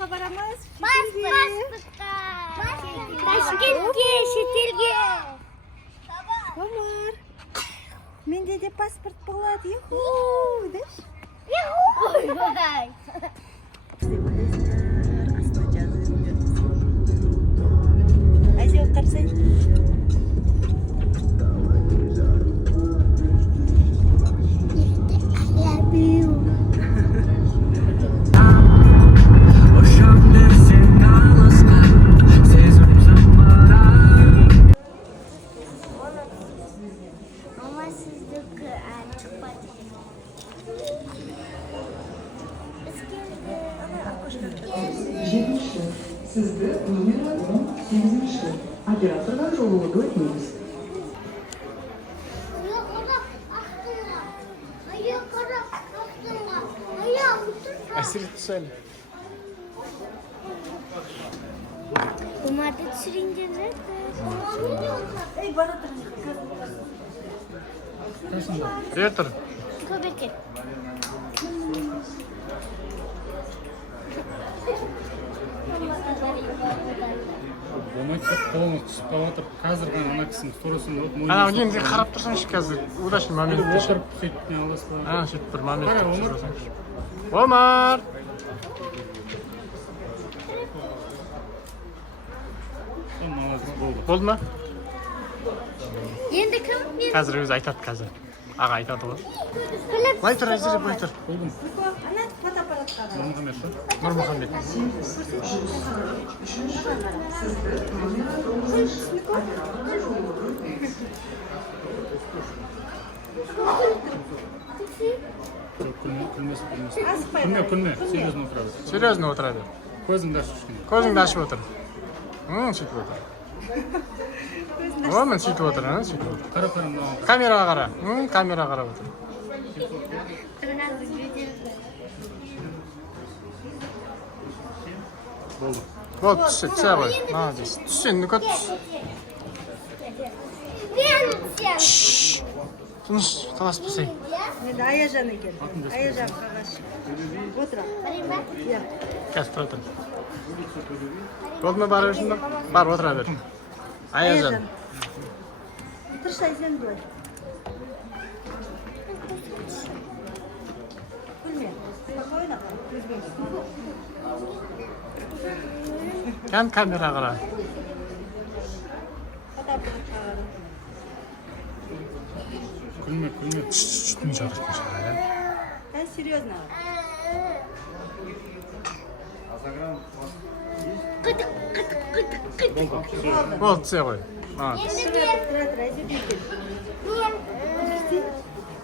жаққа барамыз? Ташкентке, шетелге. Омар, менде де паспорт болады. Юху, деш? Астына жазып жүрміз. Айзел қарсай. Sizde numara 18. Operatorlar жолугуду өтмөйбүз. Әсір түсәлі. Умарды түсіріңден Ретір. көбеке. Болмайды, қолыңыз түсіп қалып, қазір ғана ана кісінің турасын болып, Ана енді қарап тұрсаңшы қазір удачный момент. отырып сөйтіп не аласыз ба? Сөйтіп бір момент. Қара, Омар. Омар! Молодец, болды. Болды ма? Енді кім? Қазір өзі айтады қазір. Аға айтады ғой. Былай тұр, әзір, былай тұр. Болдым. Ана фотоаппаратқа бар. Нұрмұхамед ше? Нұрмұхамед. Күлмес. Күлме. Серьезно отырады. Серьезно отырады. Көзіңді ашып кішкене. Көзіңді ашып отыр. Сөйтіп отыр. О, мен сөйтіп отыр, сөйтіп отыр. Қара мынау. Камераға қара. Камераға қарап отыр. Болды. Болды, түсе ғой. Молодец. Түс енді, көт түс. Тыныш, таласпасай. Енді Аяжан екен. Аяжан қағаш. Отыра. Қазір тұра тұр. Болды ма бар үшін ба? Бар, отыра бер. Аяжан. Тұршы Айзен былай. Күлме. Спокойно қара. Көзбен. Камераға қара. Фотоаппаратқа қара. Күлме. Түтін жарыққа шыға, Серьезно. Болды, түсе ғой. Молодец. Тұра, Айзен екен.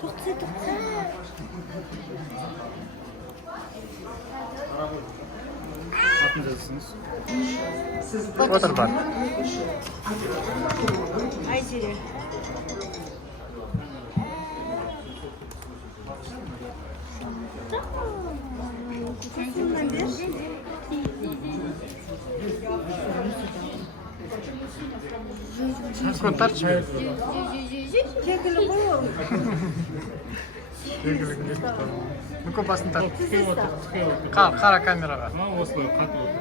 Тоқса. Атын жазасыңыз. Отыр бар. Айзере. Сыннан бер. Көн тарт жібер. Кекілі ғой ол. Мүкі басын тарт. Тіке отыр. Қара камераға. Осылай қатып отыр.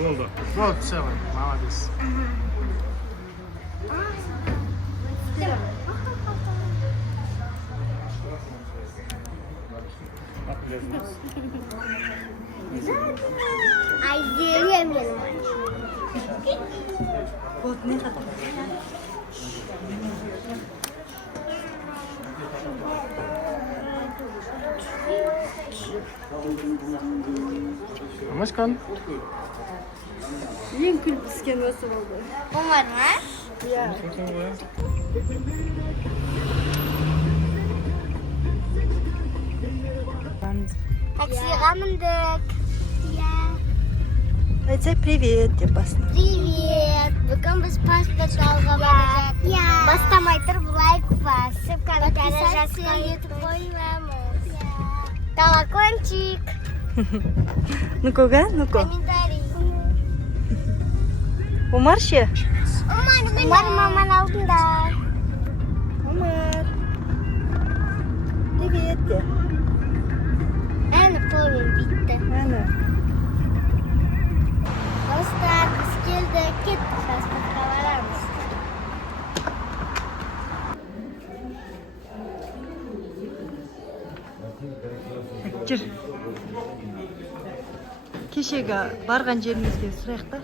Болды. Болды, түсе ғой. Молодец. Айзере менің. Вот не хата. Мұшкан? Ең күліп түскен осы болды. Омар ма? Иә. Таксиға міндік. Айтсай привет деп басын. Привет. Бүгін біз паспорт алуға барacak. Бастамай тұр былай басып, компьютер жасқа етіп қоймамыз. Колокольчик. Ну-ка, ну-ка. Комментарий. Омар ше? Омар маман алдында. Омар. Привет де. жүр. Кешегі барған жерімізге сұрайық та.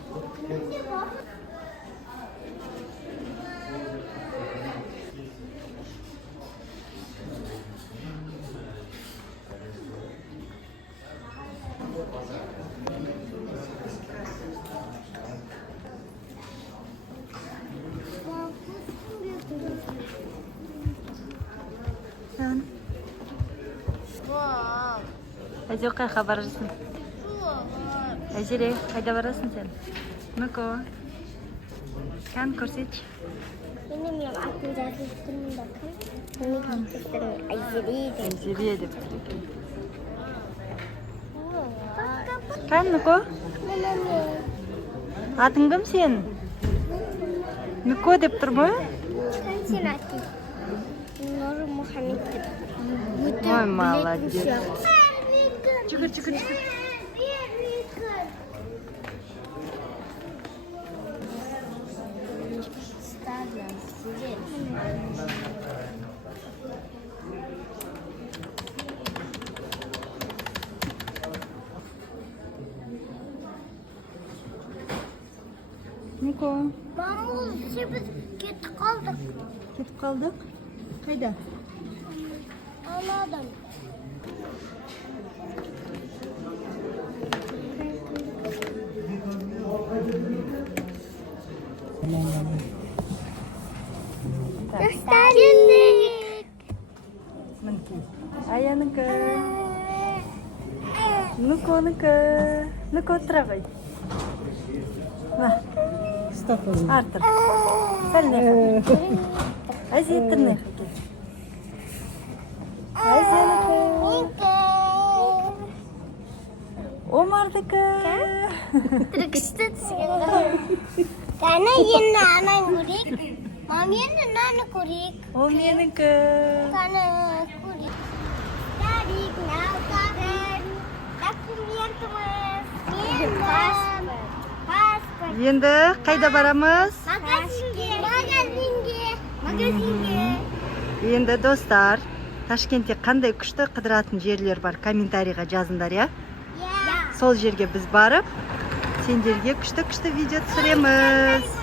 Әзел қайда бара жатсың? Әзеле, қайда барасың сен? Ну-ка. Кән көрсетші. Менің атын жазып тұрмын да кім? Менің кірсірім Айзере деп. Әзеле деп тұр екен. Кән, ну-ка. Атың кім сен? Ну-ка деп тұр ма? Кім сен атын? Нұры Мұхаммед деп. Ой, молодец. Жүгір. Ну-ка. Мамул, біз кетіп қалдық. Кетіп қалдық? Қайда? Анадан. Достар келдік. Мінекей. Аяныкі. Ну-ка. Ну-ка, отыра ғой. Артыр. Сәл не қақы. Әзет тұрны қақы. Әзенікі. Омардыкі. Түркісті түскен. Кәні енді анан көрек. Мам енді наны көрек. Ол менікі. Кәні көрек. Дәрік, науқағын. Документіміз. Паспорт. Енді қайда барамыз? Магазинге. Енді достар, Ташкентте қандай күшті қыдыратын жерлер бар, комментарийға жазыңдар, я? Сол жерге біз барып, сендерге күшті видео түсіреміз.